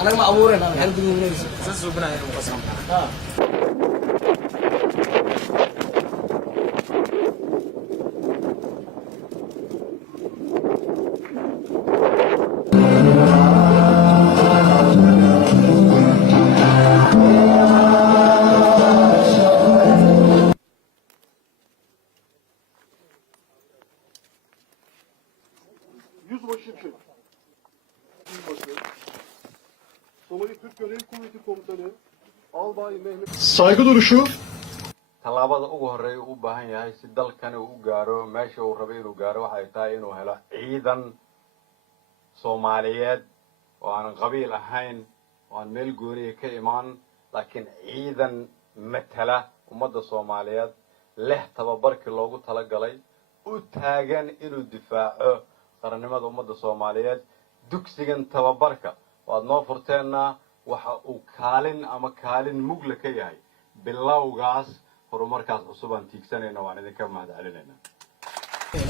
أنا ما أمورين أنا حلو بالنسبة لي سأسوي بناء المقسم Yüzbaşı Şimşek. Somali Türk Gönüllü Kuvveti Komutanı Albay Mehmet. Saygı duruşu. tallaabada ugu horeeya u baahan yahay si dalkani uu gaaro meesha uu rabay inuu gaaro waxay tahay inuu helo ciidan Soomaaliyeed oo aan qabiil ahayn oo aan meel gooniya ka imaan laakiin ciidan matala ummadda Soomaaliyeed leh tababarkii loogu talagalay u taagan inuu difaaco qarannimada ummadda Soomaaliyeed dugsigan tababarka waad noo furteenna waxa uu kaalin mugla ka yahay bilowgaas horumarkaas cusub aan tiigsanayna waan idinka mahadcelinaynaa